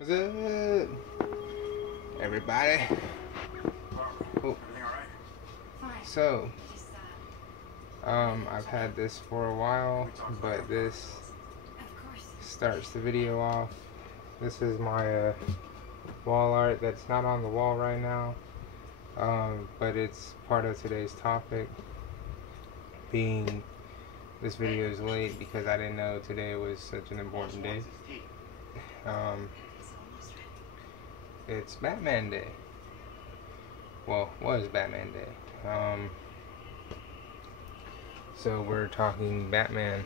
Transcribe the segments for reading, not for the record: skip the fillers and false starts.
What's up, everybody? Oh. So, I've had this for a while, but this starts the video off. This is my wall art that's not on the wall right now, but it's part of today's topic. Being this video is late because I didn't know today was such an important day. It's Batman Day. Well, was Batman Day. So we're talking Batman.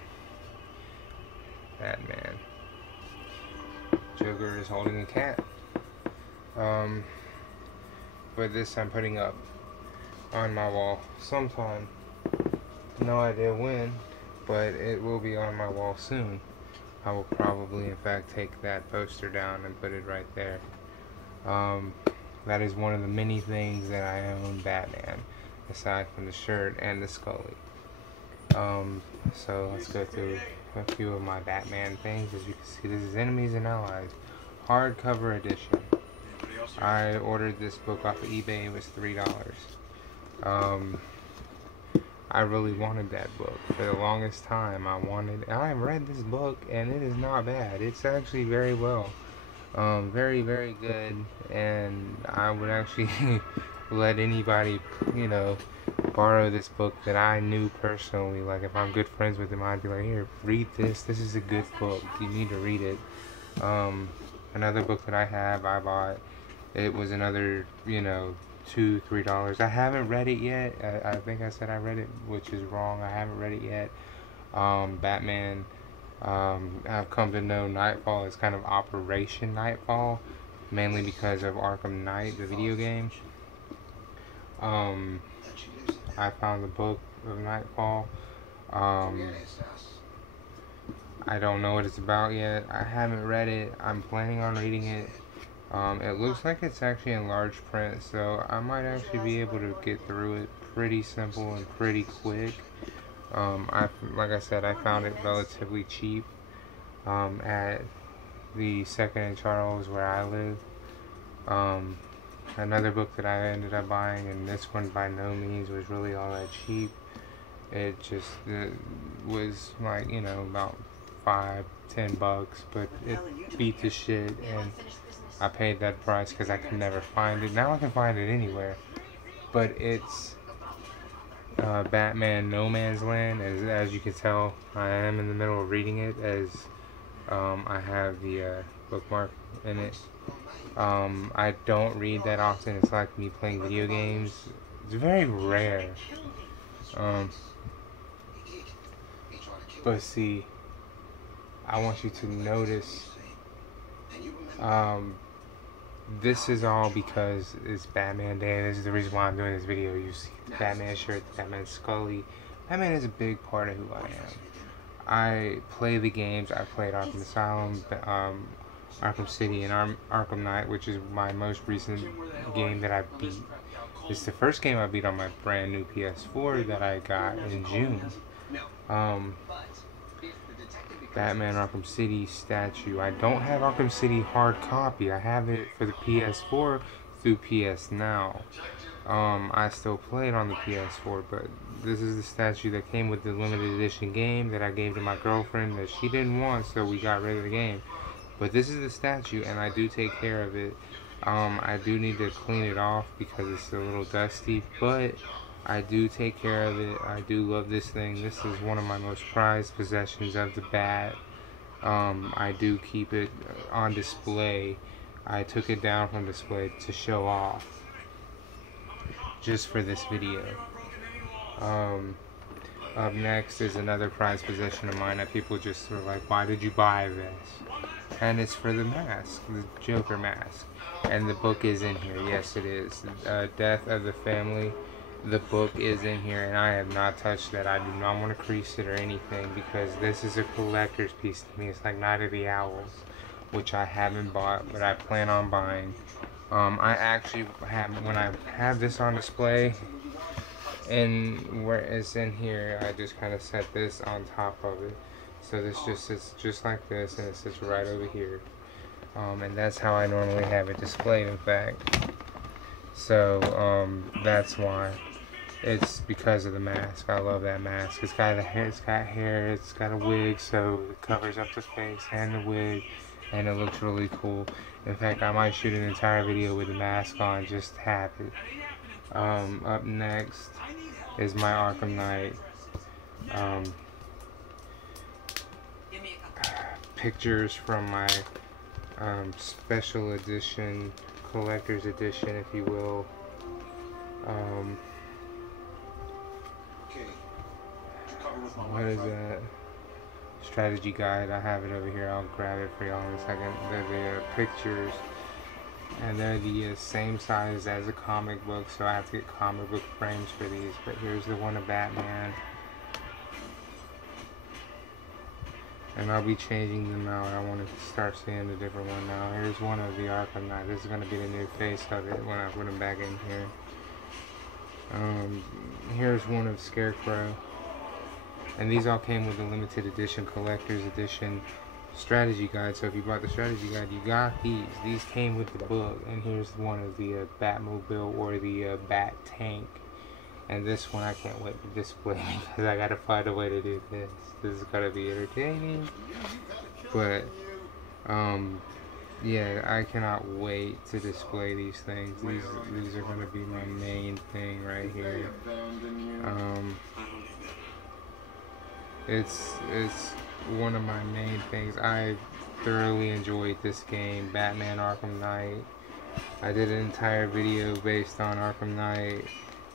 Joker is holding a cat. But this I'm putting up on my wall sometime. No idea when, but it will be on my wall soon. I will probably, in fact, take that poster down and put it right there. That is one of the many things that I own Batman, aside from the shirt and the Scully. So let's go through a few of my Batman things. As you can see, this is Enemies and Allies, hardcover edition. I ordered this book off of eBay. It was $3. I really wanted that book for the longest time. I read this book and it is not bad. It's actually very well. Very, very good, and I would actually let anybody, borrow this book that I knew personally. Like, if I'm good friends with them, I'd be like, here, read this. This is a good book. You need to read it. Another book that I bought, it was another, $2, $3. I haven't read it yet. I think I said I read it, which is wrong. I haven't read it yet. Batman. I've come to know Nightfall as kind of Operation Nightfall, mainly because of Arkham Knight, the video game. I found the book of Nightfall. I don't know what it's about yet. I haven't read it. I'm planning on reading it. It looks like it's actually in large print, so I might actually be able to get through it pretty simple and pretty quick. Like I said, I found it relatively cheap at the Second and Charles where I live. Another book that I ended up buying, and this one by no means was really all that cheap. It just was like, about $5-10, but it beat the shit, and I paid that price because I could never find it. Now I can find it anywhere, but it's Batman No Man's Land. As you can tell, I am in the middle of reading it, as I have the bookmark in it. I don't read that often. It's like me playing video games. It's very rare. But see, I want you to notice, this is all because it's Batman Day. This is the reason why I'm doing this video. You see the Batman shirt, the Batman Scully. Batman is a big part of who I am. I play the games. I played Arkham Asylum, Arkham City, and Arkham Knight, which is my most recent game that I beat. It's the first game I beat on my brand new PS4 that I got in June. Batman Arkham City statue. I don't have Arkham City hard copy. I have it for the PS4 through PS Now. I still play it on the PS4, but this is the statue that came with the limited edition game that I gave to my girlfriend that she didn't want, so we got rid of the game. But this is the statue, and I do take care of it. I do need to clean it off because it's a little dusty, but I do take care of it. I do love this thing. This is one of my most prized possessions of the Bat. I do keep it on display. I took it down from display to show off, just for this video. Up next is another prized possession of mine that people just were like, why did you buy this? And it's for the mask, the Joker mask. And the book is in here. Yes, it is. Death of the Family. The book is in here, and I have not touched that. I do not want to crease it or anything, because this is a collector's piece to me. It's like Night of the Owls, which I haven't bought, but I plan on buying. I actually have, when I have this on display, and where it's in here, I just kind of set this on top of it. So this just sits just like this, and it sits right over here. And that's how I normally have it displayed, in fact. So that's why. It's because of the mask. I love that mask. It's got hair, it's got a wig, so it covers up the face and the wig, and it looks really cool. In fact, I might shoot an entire video with the mask on, just to have it. Up next is my Arkham Knight. Pictures from my special edition, collector's edition, if you will. What is that? Strategy guide. I have it over here. I'll grab it for y'all in a second. They're the pictures, and they're the same size as a comic book, so I have to get comic book frames for these. But here's the one of Batman, and I'll be changing them out. I want to start seeing the different one now. Here's one of the Arkham Knight. This is going to be the new face of it when I put him back in here. Here's one of Scarecrow. And these all came with the limited edition, collector's edition strategy guide. So if you bought the strategy guide, you got these. These came with the book. And here's one of the Batmobile, or the Bat Tank. And this one I can't wait to display because I gotta find a way to do this. This is gonna be entertaining. But yeah, I cannot wait to display these things. These are gonna be my main thing right here. It's one of my main things. I thoroughly enjoyed this game, Batman Arkham Knight. I did an entire video based on Arkham Knight,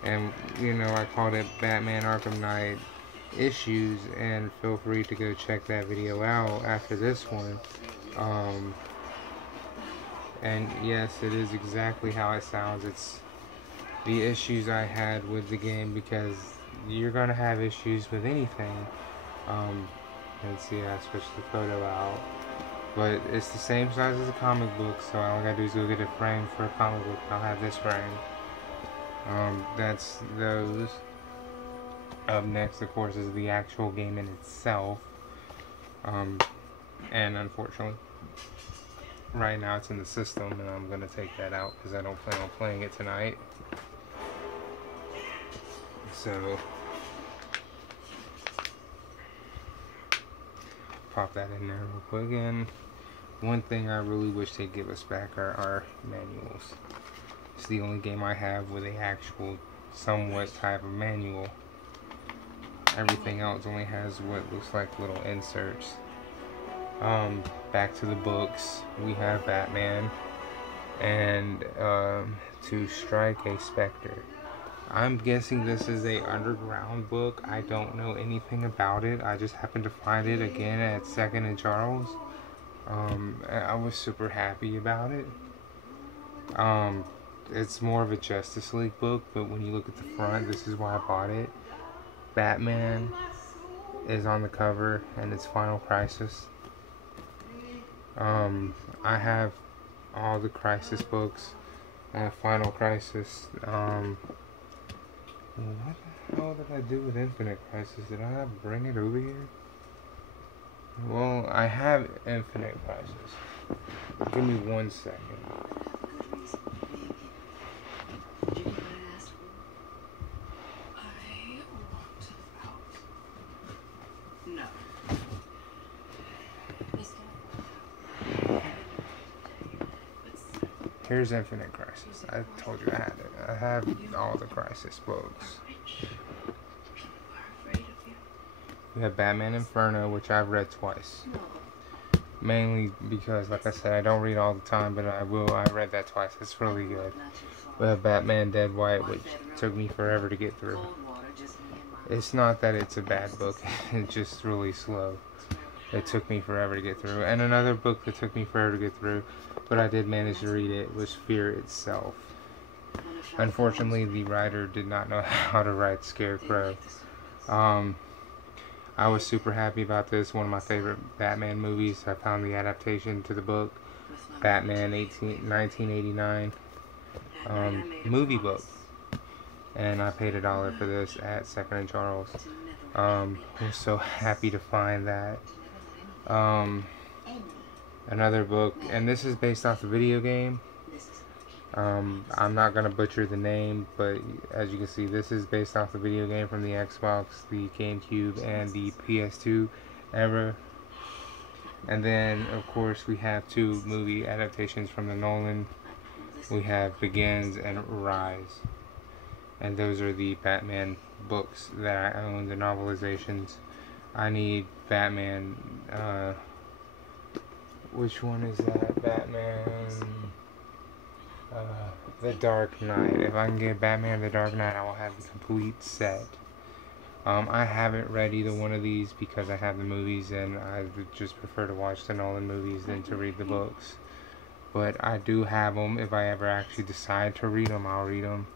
and you know, I called it Batman Arkham Knight Issues, and feel free to go check that video out after this one. And yes, it is exactly how it sounds. It's the issues I had with the game, because you're gonna have issues with anything. And see, I switched the photo out, but it's the same size as a comic book, so all I gotta do is go get a frame for a comic book. I'll have this frame. That's those. Up next, of course, is the actual game in itself. And unfortunately, right now it's in the system, and I'm gonna take that out because I don't plan on playing it tonight. So pop that in there real quick. And one thing I really wish they'd give us back are our manuals. It's the only game I have with a actual somewhat type of manual. Everything else only has what looks like little inserts. Back to the books, we have Batman and To Strike a Spectre. I'm guessing this is a underground book. I don't know anything about it. I just happened to find it again at 2nd and Charles. I was super happy about it. It's more of a Justice League book, but when you look at the front, this is why I bought it. Batman is on the cover, and it's Final Crisis. I have all the Crisis books. I have Final Crisis. What the hell did I do with Infinite Crisis? Did I bring it over here? Well, I have Infinite Crisis. Give me 1 second. Here's Infinite Crisis. I told you I had it. I have all the Crisis books. We have Batman Inferno, which I've read twice. Mainly because, like I said, I don't read all the time, but I will. I read that twice. It's really good. We have Batman Dead White, which took me forever to get through. It's not that it's a bad book. It's just really slow. It took me forever to get through. And another book that took me forever to get through, but I did manage to read it, was Fear Itself. Unfortunately, the writer did not know how to write Scarecrow. I was super happy about this. One of my favorite Batman movies. I found the adaptation to the book, Batman 1989 movie book. And I paid $1 for this at 2nd and Charles. I was so happy to find that. another book, and this is based off the video game. I'm not gonna butcher the name, but as you can see, this is based off the video game from the Xbox, the GameCube, and the PS2 era. And then, of course, we have two movie adaptations from the Nolan. We have Begins and Rise. And those are the Batman books that I own, the novelizations. I need Batman, which one is that? Batman, The Dark Knight. If I can get Batman The Dark Knight, I will have the complete set. I haven't read either one of these because I have the movies and I would just prefer to watch the Nolan movies than to read the books. But I do have them. If I ever actually decide to read them, I'll read them.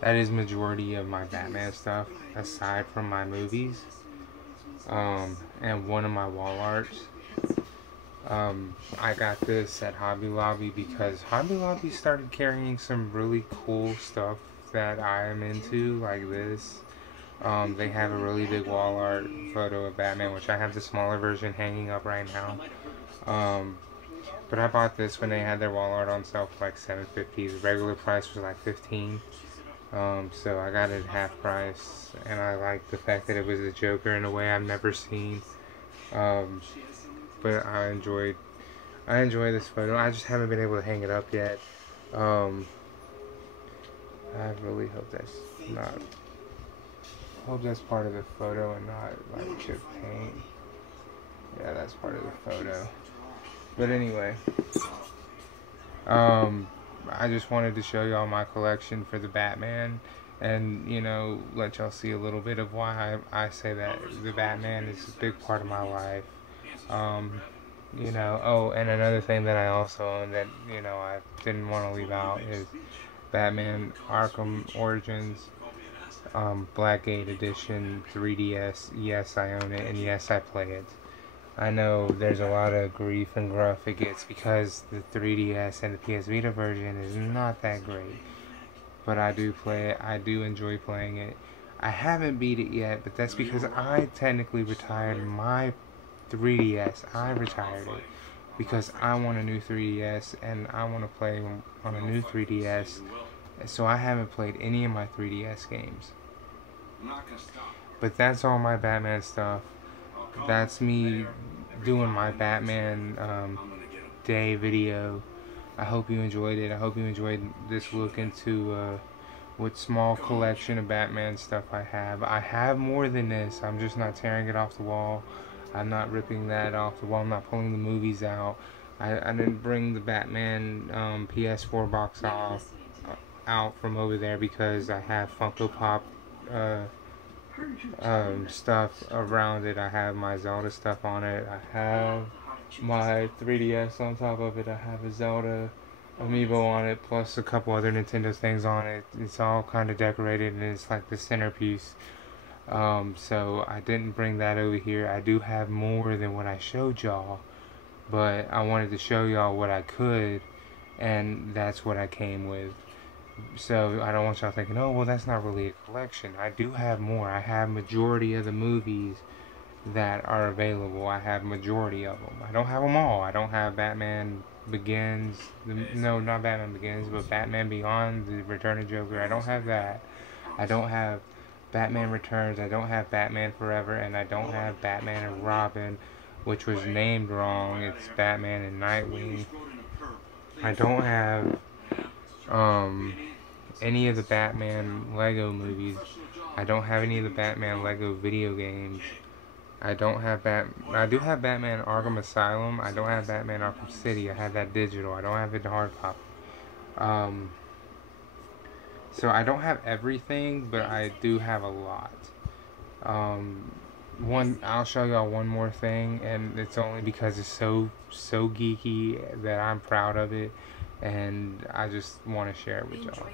That is majority of my Batman stuff, aside from my movies, and one of my wall arts. I got this at Hobby Lobby because Hobby Lobby started carrying some really cool stuff that I am into, like this. They have a really big wall art photo of Batman, which I have the smaller version hanging up right now. But I bought this when they had their wall art on sale for like $7.50. The regular price was like $15. So I got it at half price, and I like the fact that it was a Joker in a way I've never seen. But I enjoy this photo. I just haven't been able to hang it up yet. I really hope that's not. Hope that's part of the photo and not like chip paint. Yeah, that's part of the photo. But anyway, I just wanted to show y'all my collection for the Batman, and you know, let y'all see a little bit of why I say that the Batman is a big part of my life. You know, oh, and another thing that I also own that, you know, I didn't want to leave out is Batman Arkham Origins, Blackgate Edition, 3DS. Yes, I own it, and yes, I play it. I know there's a lot of grief and gruff it gets because the 3DS and the PS Vita version is not that great. But I do play it. I do enjoy playing it. I haven't beat it yet, but that's because I technically retired my 3DS. I retired it because I want a new 3DS and I want to play on a new 3DS. So I haven't played any of my 3DS games. But that's all my Batman stuff. That's me doing my Batman day video. I hope you enjoyed it. I hope you enjoyed this look into what small collection of Batman stuff I have. I have more than this. I'm just not tearing it off the wall. I'm not ripping that off the wall. I'm not pulling the movies out. I didn't bring the Batman PS4 box out from over there because I have Funko Pop stuff around it. I have my Zelda stuff on it. I have my 3DS on top of it. I have a Zelda amiibo on it, plus a couple other Nintendo things on it. It's all kind of decorated and it's like the centerpiece. So I didn't bring that over here. I do have more than what I showed y'all, but I wanted to show y'all what I could, and that's what I came with. So I don't want y'all thinking, oh, well, that's not really a collection. I do have more. I have majority of the movies that are available. I have majority of them. I don't have them all. I don't have Batman Begins. No, not Batman Begins, but Batman Beyond, The Return of Joker. I don't have that. I don't have Batman Returns. I don't have Batman Forever, and I don't have Batman and Robin, which was named wrong. It's Batman and Nightwing. I don't have any of the Batman Lego movies. I don't have any of the Batman Lego video games. I do have Batman Arkham Asylum. I don't have Batman Arkham City. I have that digital. I don't have it hard copy. So I don't have everything, but I do have a lot. I'll show y'all one more thing, and it's only because it's so geeky that I'm proud of it, and I just want to share it with y'all.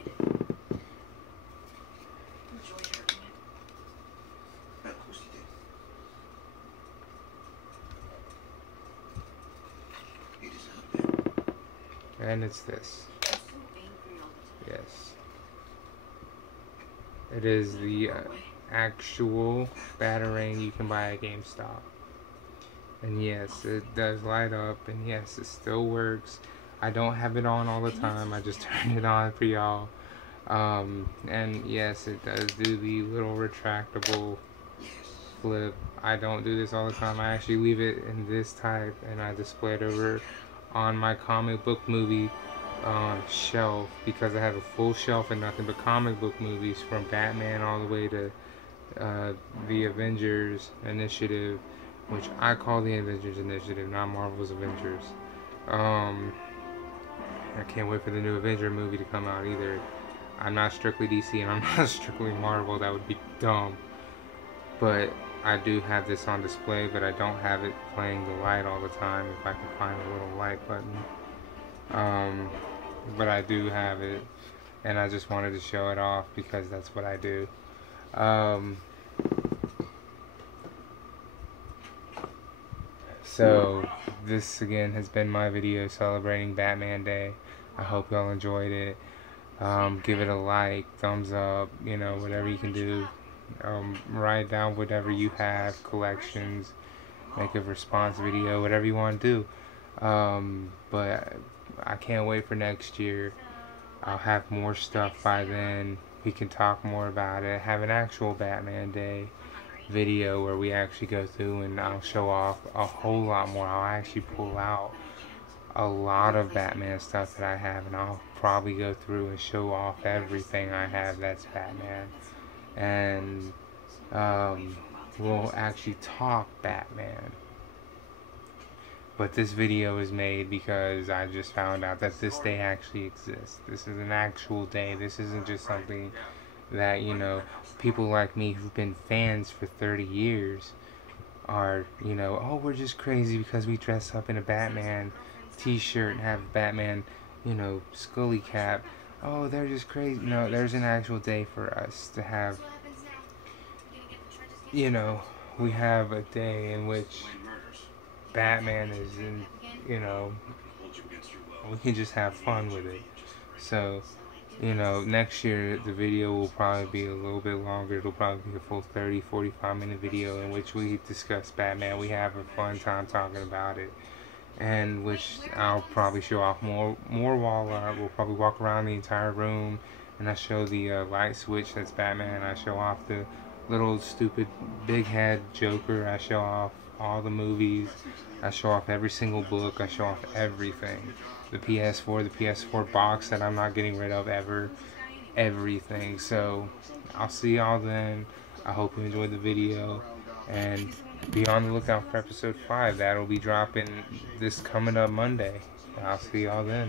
And it's this. Yes. It is the actual Batarang you can buy at GameStop. And yes, it does light up, and yes, it still works. I don't have it on all the time. I just turned it on for y'all. And yes, it does do the little retractable flip. I don't do this all the time. I actually leave it in this type, and I display it over on my comic book movie shelf, because I have a full shelf and nothing but comic book movies, from Batman all the way to the Avengers Initiative, which I call the Avengers Initiative, not Marvel's Avengers. I can't wait for the new Avenger movie to come out either. I'm not strictly DC and I'm not strictly Marvel. That would be dumb. But I do have this on display, but I don't have it playing the light all the time. If I can find a little light button. But I do have it, and I just wanted to show it off because that's what I do. So this again has been my video celebrating Batman Day. I hope y'all enjoyed it. Give it a like, thumbs up, you know, whatever you can do. Write down whatever you have, collections, make a response video, whatever you want to do. But I can't wait for next year. I'll have more stuff by then. We can talk more about it. Have an actual Batman Day video where we actually go through and I'll show off a whole lot more. I'll actually pull out a lot of Batman stuff that I have, and I'll probably go through and show off everything I have that's Batman. And we'll actually talk Batman. But this video is made because I just found out that this day actually exists. This is an actual day. This isn't just something that, you know, people like me who've been fans for 30 years are, you know, oh, we're just crazy because we dress up in a Batman t-shirt and have Batman, you know, Scully cap. Oh, they're just crazy. No, there's an actual day for us to have, you know, we have a day in which Batman is in, you know, we can just have fun with it. So, you know, next year the video will probably be a little bit longer. It'll probably be a full 30-45 minute video in which we discuss Batman. We have a fun time talking about it, and which I'll probably show off more wall art. We'll probably walk around the entire room, and I show the light switch that's Batman. I show off the little stupid big head Joker. I show off all the movies. I show off every single book. I show off everything. The PS4 box that I'm not getting rid of ever. Everything. So I'll see y'all then. I hope you enjoyed the video, and be on the lookout for episode 5. That'll be dropping this coming up Monday. I'll see y'all then.